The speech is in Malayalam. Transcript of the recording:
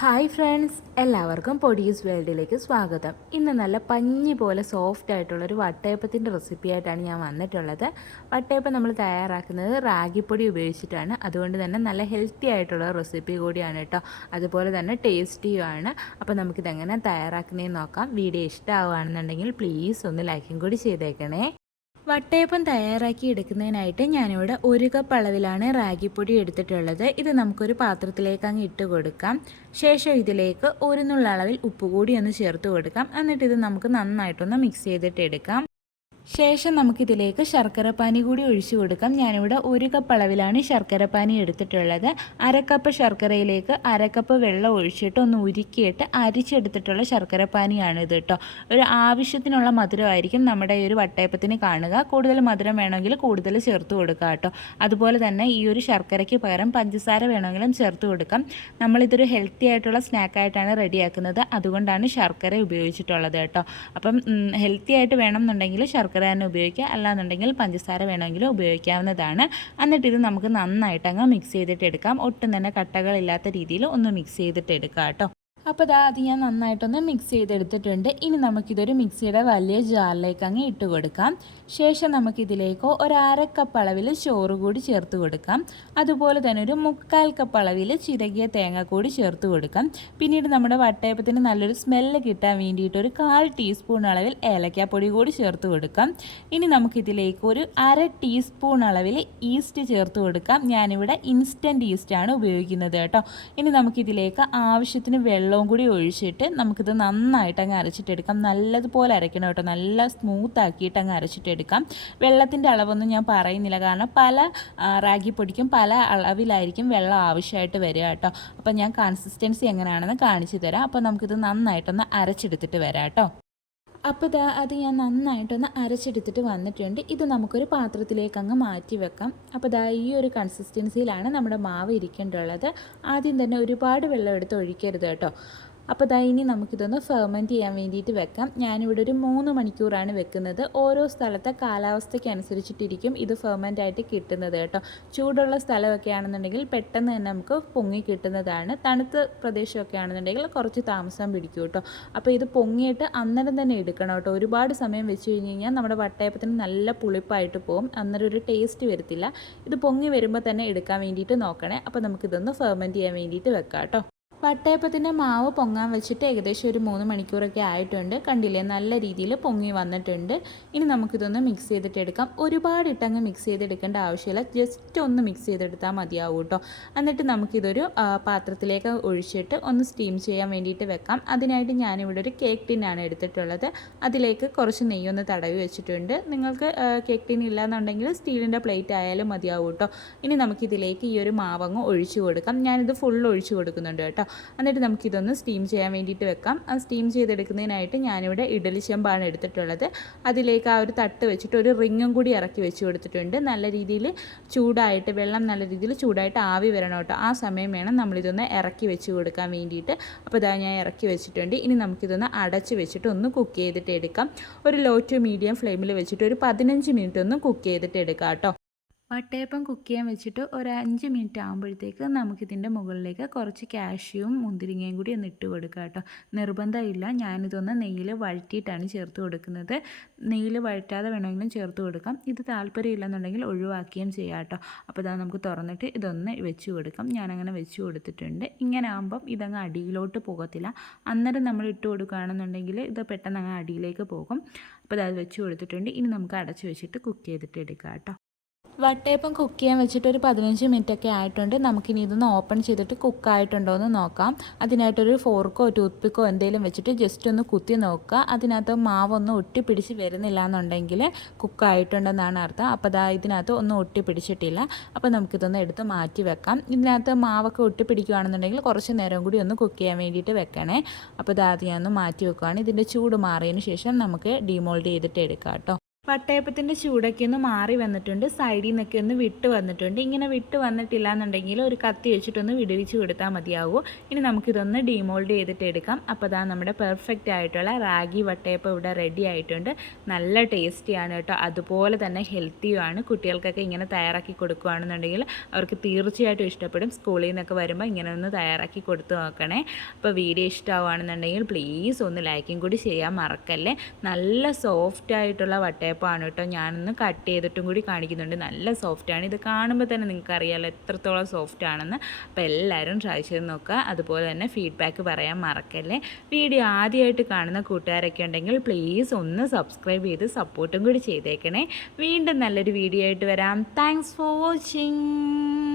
ഹായ് ഫ്രണ്ട്സ്, എല്ലാവർക്കും പൊടിയൂസ് വേൾഡിലേക്ക് സ്വാഗതം. ഇന്ന് നല്ല പഞ്ഞി പോലെ സോഫ്റ്റ് ആയിട്ടുള്ളൊരു വട്ടയപ്പത്തിൻ്റെ റെസിപ്പി ആയിട്ടാണ് ഞാൻ വന്നിട്ടുള്ളത്. വട്ടയപ്പം നമ്മൾ തയ്യാറാക്കുന്നത് റാഗിപ്പൊടി ഉപയോഗിച്ചിട്ടാണ്. അതുകൊണ്ട് തന്നെ നല്ല ഹെൽത്തി ആയിട്ടുള്ള റെസിപ്പി കൂടിയാണ് കേട്ടോ. അതുപോലെ തന്നെ ടേസ്റ്റിയുമാണ്. അപ്പോൾ നമുക്കിതെങ്ങനെ തയ്യാറാക്കുന്നതെന്ന് നോക്കാം. വീഡിയോ ഇഷ്ടമാവുകയാണെന്നുണ്ടെങ്കിൽ പ്ലീസ് ഒന്ന് ലൈക്കും കൂടി ചെയ്തേക്കണേ. വട്ടയപ്പം തയ്യാറാക്കി എടുക്കുന്നതിനായിട്ട് ഞാനിവിടെ 1 കപ്പ് അളവിലാണ് റാഗിപ്പൊടി എടുത്തിട്ടുള്ളത്. ഇത് നമുക്കൊരു പാത്രത്തിലേക്ക് അങ്ങ് ഇട്ട് കൊടുക്കാം. ശേഷം ഇതിലേക്ക് 1 നുള്ള അളവിൽ ഉപ്പ് കൂടി ഒന്ന് ചേർത്ത് കൊടുക്കാം. എന്നിട്ട് ഇത് നമുക്ക് നന്നായിട്ടൊന്ന് മിക്സ് ചെയ്തിട്ട് എടുക്കാം. ശേഷം നമുക്കിതിലേക്ക് ശർക്കരപ്പാനി കൂടി ഒഴിച്ചു കൊടുക്കാം. ഞാനിവിടെ 1 കപ്പ് അളവിലാണ് ശർക്കരപ്പാനി എടുത്തിട്ടുള്ളത്. 1/2 കപ്പ് ശർക്കരയിലേക്ക് 1/2 കപ്പ് വെള്ളം ഒഴിച്ചിട്ട് ഒന്ന് ഉരുക്കിയിട്ട് അരിച്ചെടുത്തിട്ടുള്ള ശർക്കരപ്പാനിയാണ് ഇത് കേട്ടോ. ഒരു ആവശ്യത്തിനുള്ള മധുരമായിരിക്കും നമ്മുടെ ഈ ഒരു വട്ടയപ്പത്തിന് കാണുക. കൂടുതൽ മധുരം വേണമെങ്കിൽ കൂടുതൽ ചേർത്ത് കൊടുക്കുക കേട്ടോ. അതുപോലെ തന്നെ ഈ ഒരു ശർക്കരയ്ക്ക് പകരം പഞ്ചസാര വേണമെങ്കിലും ചേർത്ത് കൊടുക്കാം. നമ്മളിതൊരു ഹെൽത്തി ആയിട്ടുള്ള സ്നാക്കായിട്ടാണ് റെഡിയാക്കുന്നത്. അതുകൊണ്ടാണ് ശർക്കര ഉപയോഗിച്ചിട്ടുള്ളത് കേട്ടോ. അപ്പം ഹെൽത്തി ആയിട്ട് വേണമെന്നുണ്ടെങ്കിൽ ശർക്കര തന്നെ ഉപയോഗിക്കുക, അല്ലാന്നുണ്ടെങ്കിൽ പഞ്ചസാര വേണമെങ്കിലും ഉപയോഗിക്കാവുന്നതാണ്. എന്നിട്ട് ഇത് നമുക്ക് നന്നായിട്ട് അങ്ങ് മിക്സ് ചെയ്തിട്ട് എടുക്കാം. ഒട്ടും തന്നെ കട്ടകളില്ലാത്ത രീതിയിൽ ഒന്ന് മിക്സ് ചെയ്തിട്ട് എടുക്കാം കേട്ടോ. അപ്പോൾ അത് ഞാൻ നന്നായിട്ടൊന്ന് മിക്സ് ചെയ്തെടുത്തിട്ടുണ്ട്. ഇനി നമുക്കിതൊരു മിക്സിയുടെ വലിയ ജാറിലേക്ക് അങ്ങ് ഇട്ട് കൊടുക്കാം. ശേഷം നമുക്കിതിലേക്ക് 1/2 കപ്പ് അളവിൽ ചോറ് കൂടി ചേർത്ത് കൊടുക്കാം. അതുപോലെ തന്നെ ഒരു 1/4 കപ്പ് അളവിൽ ചിരകിയ തേങ്ങ കൂടി ചേർത്ത് കൊടുക്കാം. പിന്നീട് നമ്മുടെ വട്ടയപ്പത്തിന് നല്ലൊരു സ്മെല്ല് കിട്ടാൻ വേണ്ടിയിട്ട് ഒരു 1/4 ടീസ്പൂൺ അളവിൽ ഏലക്കാപ്പൊടി കൂടി ചേർത്ത് കൊടുക്കാം. ഇനി നമുക്കിതിലേക്ക് ഒരു 1/2 ടീസ്പൂൺ അളവിൽ ഈസ്റ്റ് ചേർത്ത് കൊടുക്കാം. ഞാനിവിടെ ഇൻസ്റ്റൻറ്റ് ഈസ്റ്റാണ് ഉപയോഗിക്കുന്നത് കേട്ടോ. ഇനി നമുക്കിതിലേക്ക് ആവശ്യത്തിന് വെള്ളവും കൂടി ഒഴിച്ചിട്ട് നമുക്കിത് നന്നായിട്ട് അങ്ങ് അരച്ചിട്ടെടുക്കാം. നല്ലതുപോലെ അരയ്ക്കണം കേട്ടോ. നല്ല സ്മൂത്ത് ആക്കിയിട്ട് അങ്ങ് അരച്ചിട്ടെടുക്കാം. വെള്ളത്തിൻ്റെ അളവൊന്നും ഞാൻ പറയുന്നില്ല, കാരണം പല റാഗിപ്പൊടിക്കും പല അളവിലായിരിക്കും വെള്ളം ആവശ്യമായിട്ട് വരിക കേട്ടോ. അപ്പോൾ ഞാൻ കൺസിസ്റ്റൻസി എങ്ങനെയാണെന്ന് കാണിച്ചു തരാം. അപ്പോൾ നമുക്കിത് നന്നായിട്ടൊന്ന് അരച്ചെടുത്തിട്ട് വരാം കേട്ടോ. അപ്പോൾ അത് ഞാൻ നന്നായിട്ടൊന്ന് അരച്ചെടുത്തിട്ട് വന്നിട്ടുണ്ട്. ഇത് നമുക്കൊരു പാത്രത്തിലേക്ക് അങ്ങ് മാറ്റി വെക്കാം. അപ്പോൾ ഈ ഒരു കൺസിസ്റ്റൻസിയിലാണ് നമ്മുടെ മാവ് ഇരിക്കേണ്ടുള്ളത്. ആദ്യം തന്നെ ഒരുപാട് വെള്ളം എടുത്ത് ഒഴിക്കരുത് കേട്ടോ. അപ്പോൾ ഇനി നമുക്കിതൊന്ന് ഫെർമെൻറ്റ് ചെയ്യാൻ വേണ്ടിയിട്ട് വെക്കാം. ഞാനിവിടെ ഒരു 3 മണിക്കൂറാണ് വെക്കുന്നത്. ഓരോ സ്ഥലത്തെ കാലാവസ്ഥയ്ക്ക് അനുസരിച്ചിട്ടിരിക്കും ഇത് ഫെർമെൻ്റ് ആയിട്ട് കിട്ടുന്നത് കേട്ടോ. ചൂടുള്ള സ്ഥലമൊക്കെ ആണെന്നുണ്ടെങ്കിൽ പെട്ടെന്ന് തന്നെ നമുക്ക് പൊങ്ങി കിട്ടുന്നതാണ്. തണുത്ത പ്രദേശമൊക്കെ ആണെന്നുണ്ടെങ്കിൽ കുറച്ച് താമസം പിടിക്കും കേട്ടോ. അപ്പോൾ ഇത് പൊങ്ങിയിട്ട് അന്നേരം തന്നെ എടുക്കണം കേട്ടോ. ഒരുപാട് സമയം വെച്ച് കഴിഞ്ഞ് കഴിഞ്ഞാൽ നമ്മുടെ വട്ടയപ്പത്തിന് നല്ല പുളിപ്പായിട്ട് പോകും. അന്നേരം ഒരു ടേസ്റ്റ് വരത്തില്ല. ഇത് പൊങ്ങി വരുമ്പോൾ തന്നെ എടുക്കാൻ വേണ്ടിയിട്ട് നോക്കണേ. അപ്പോൾ നമുക്കിതൊന്ന് ഫെർമെൻറ്റ് ചെയ്യാൻ വേണ്ടിയിട്ട് വെക്കാം കേട്ടോ. വട്ടയപ്പത്തിൻ്റെ മാവ് പൊങ്ങാൻ വെച്ചിട്ട് ഏകദേശം ഒരു 3 മണിക്കൂറൊക്കെ ആയിട്ടുണ്ട്. കണ്ടില്ലേ, നല്ല രീതിയിൽ പൊങ്ങി വന്നിട്ടുണ്ട്. ഇനി നമുക്കിതൊന്ന് മിക്സ് ചെയ്തിട്ട് എടുക്കാം. ഒരുപാട് ഇട്ടങ്ങ് മിക്സ് ചെയ്തെടുക്കേണ്ട ആവശ്യമില്ല. ജസ്റ്റ് ഒന്ന് മിക്സ് ചെയ്തെടുത്താൽ മതിയാവും കേട്ടോ. എന്നിട്ട് നമുക്കിതൊരു പാത്രത്തിലേക്ക് ഒഴിച്ചിട്ട് ഒന്ന് സ്റ്റീം ചെയ്യാൻ വേണ്ടിയിട്ട് വെക്കാം. അതിനായിട്ട് ഞാനിവിടെ ഒരു കേക്ക് ടിന്നാണ് എടുത്തിട്ടുള്ളത്. അതിലേക്ക് കുറച്ച് നെയ്യൊന്ന് തടവി വെച്ചിട്ടുണ്ട്. നിങ്ങൾക്ക് കേക്ക് ടിൻ ഇല്ലാന്നുണ്ടെങ്കിൽ സ്റ്റീലിൻ്റെ പ്ലേറ്റ് ആയാലും മതിയാവും കേട്ടോ. ഇനി നമുക്കിതിലേക്ക് ഈ ഒരു മാവങ്ങ് ഒഴിച്ചു കൊടുക്കാം. ഞാനിത് ഫുൾ ഒഴിച്ചു കൊടുക്കുന്നുണ്ട് കേട്ടോ. എന്നിട്ട് നമുക്കിതൊന്ന് സ്റ്റീം ചെയ്യാൻ വേണ്ടിയിട്ട് വെക്കാം. ആ സ്റ്റീം ചെയ്തെടുക്കുന്നതിനായിട്ട് ഞാനിവിടെ ഇഡലി ചെമ്പാണ് എടുത്തിട്ടുള്ളത്. അതിലേക്ക് ആ ഒരു തട്ട് വെച്ചിട്ട് ഒരു റിങ്ങും കൂടി ഇറക്കി വെച്ച് കൊടുത്തിട്ടുണ്ട്. നല്ല രീതിയിൽ ചൂടായിട്ട് വെള്ളം നല്ല രീതിയിൽ ചൂടായിട്ട് ആവി വരണം കേട്ടോ. ആ സമയം വേണം നമ്മളിതൊന്ന് ഇറക്കി വെച്ച് കൊടുക്കാൻ വേണ്ടിയിട്ട്. അപ്പോൾ ഞാൻ ഇറക്കി വെച്ചിട്ടുണ്ട്. ഇനി നമുക്കിതൊന്ന് അടച്ച് വെച്ചിട്ട് ഒന്ന് കുക്ക് ചെയ്തിട്ട് എടുക്കാം. ഒരു ലോ ടു മീഡിയം ഫ്ലെയിമിൽ വെച്ചിട്ട് ഒരു 15 മിനിറ്റ് ഒന്ന് കുക്ക് ചെയ്തിട്ട് എടുക്കാം കേട്ടോ. വട്ടയപ്പം കുക്ക് ചെയ്യാൻ വെച്ചിട്ട് ഒരു 5 മിനിറ്റ് ആകുമ്പോഴത്തേക്ക് നമുക്കിതിൻ്റെ മുകളിലേക്ക് കുറച്ച് കാഷ്യൂവും മുന്തിരിങ്ങയും കൂടി ഒന്ന് ഇട്ട് കൊടുക്കുക കേട്ടോ. നിർബന്ധമില്ല, ഞാനിതൊന്ന് നെയ്യിൽ വഴറ്റിയിട്ടാണ് ചേർത്ത് കൊടുക്കുന്നത്. നെയ്യിൽ വഴറ്റാതെ വേണമെങ്കിലും ചേർത്ത് കൊടുക്കാം. ഇത് താല്പര്യമില്ലെന്നുണ്ടെങ്കിൽ ഒഴിവാക്കുകയും ചെയ്യാം കേട്ടോ. അപ്പോൾ നമുക്ക് തുറന്നിട്ട് ഇതൊന്ന് വെച്ച് കൊടുക്കാം. ഞാനങ്ങനെ വെച്ച് കൊടുത്തിട്ടുണ്ട്. ഇങ്ങനെ ആകുമ്പം ഇതങ്ങ് അടിയിലോട്ട് പോകത്തില്ല. അന്നേരം നമ്മൾ ഇട്ട് കൊടുക്കുകയാണെന്നുണ്ടെങ്കിൽ ഇത് പെട്ടെന്ന് അങ്ങ് അടിയിലേക്ക് പോകും. അപ്പോൾ അത് വെച്ച് കൊടുത്തിട്ടുണ്ട്. ഇനി നമുക്ക് അടച്ച് വെച്ചിട്ട് കുക്ക് ചെയ്തിട്ട് എടുക്കാം കേട്ടോ. വട്ടയപ്പം കുക്ക് ചെയ്യാൻ വെച്ചിട്ട് ഒരു 15 മിനിറ്റൊക്കെ ആയിട്ടുണ്ട്. നമുക്കിനി ഇതൊന്ന് ഓപ്പൺ ചെയ്തിട്ട് കുക്കായിട്ടുണ്ടോ എന്ന് നോക്കാം. അതിനായിട്ടൊരു ഫോർക്കോ ടൂത്ത് പിക്കോ എന്തെങ്കിലും വെച്ചിട്ട് ജസ്റ്റ് ഒന്ന് കുത്തി നോക്കുക. അതിനകത്ത് മാവൊന്നും ഒട്ടിപ്പിടിച്ച് വരുന്നില്ല എന്നുണ്ടെങ്കിൽ കുക്കായിട്ടുണ്ടെന്നാണ് അർത്ഥം. അപ്പോൾ ഇതിനകത്ത് ഒന്നും ഒട്ടിപ്പിടിച്ചിട്ടില്ല. അപ്പോൾ നമുക്കിതൊന്ന് എടുത്ത് മാറ്റി വെക്കാം. ഇതിനകത്ത് മാവൊക്കെ ഒട്ടിപ്പിടിക്കുകയാണെന്നുണ്ടെങ്കിൽ കുറച്ച് നേരം കൂടി ഒന്ന് കുക്ക് ചെയ്യാൻ വേണ്ടിയിട്ട് വെക്കണേ. അപ്പോൾ ആദ്യം ഒന്ന് മാറ്റി വെക്കുകയാണ്. ഇതിൻ്റെ ചൂട് മാറിയതിന് ശേഷം നമുക്ക് ഡീമോൾഡ് ചെയ്തിട്ട് എടുക്കാം കേട്ടോ. വട്ടയപ്പത്തിൻ്റെ ചൂടൊക്കെ ഒന്ന് മാറി വന്നിട്ടുണ്ട്, സൈഡിൽ നിന്നൊക്കെ ഒന്ന് വിട്ട് വന്നിട്ടുണ്ട്. ഇങ്ങനെ വിട്ട് വന്നിട്ടില്ല എന്നുണ്ടെങ്കിൽ ഒരു കത്തി വെച്ചിട്ടൊന്ന് വിടുവിച്ച് കൊടുത്താൽ മതിയാവും. ഇനി നമുക്കിതൊന്ന് ഡീമോൾഡ് ചെയ്തിട്ട് എടുക്കാം. അപ്പോൾ അതാ നമ്മുടെ പെർഫെക്റ്റ് ആയിട്ടുള്ള റാഗി വട്ടയപ്പം ഇവിടെ റെഡി ആയിട്ടുണ്ട്. നല്ല ടേസ്റ്റിയാണ് കേട്ടോ, അതുപോലെ തന്നെ ഹെൽത്തിയുമാണ്. കുട്ടികൾക്കൊക്കെ ഇങ്ങനെ തയ്യാറാക്കി കൊടുക്കുകയാണെന്നുണ്ടെങ്കിൽ അവർക്ക് തീർച്ചയായിട്ടും ഇഷ്ടപ്പെടും. സ്കൂളിൽ നിന്നൊക്കെ വരുമ്പോൾ ഇങ്ങനെ ഒന്ന് തയ്യാറാക്കി കൊടുത്തു നോക്കണേ. അപ്പോൾ വീഡിയോ ഇഷ്ടമാവുകയാണെന്നുണ്ടെങ്കിൽ പ്ലീസ് ഒന്ന് ലൈക്കും കൂടി ചെയ്യാൻ മറക്കല്ലേ. നല്ല സോഫ്റ്റ് ആയിട്ടുള്ള വട്ടയപ്പമാണ് കേട്ടോ. ഞാനൊന്ന് കട്ട് ചെയ്തിട്ടും കൂടി കാണിക്കുന്നുണ്ട്. നല്ല സോഫ്റ്റാണ്. ഇത് കാണുമ്പോൾ തന്നെ നിങ്ങൾക്ക് അറിയാമല്ലോ എത്രത്തോളം സോഫ്റ്റ് ആണെന്ന്. അപ്പോൾ എല്ലാവരും ട്രൈ ചെയ്ത് നോക്കുക. അതുപോലെ തന്നെ ഫീഡ്ബാക്ക് പറയാൻ മറക്കല്ലേ. വീഡിയോ ആദ്യമായിട്ട് കാണുന്ന കൂട്ടുകാരൊക്കെ ഉണ്ടെങ്കിൽ പ്ലീസ് ഒന്ന് സബ്സ്ക്രൈബ് ചെയ്ത് സപ്പോർട്ടും കൂടി ചെയ്തേക്കണേ. വീണ്ടും നല്ലൊരു വീഡിയോ ആയിട്ട് വരാം. Thanks for watching.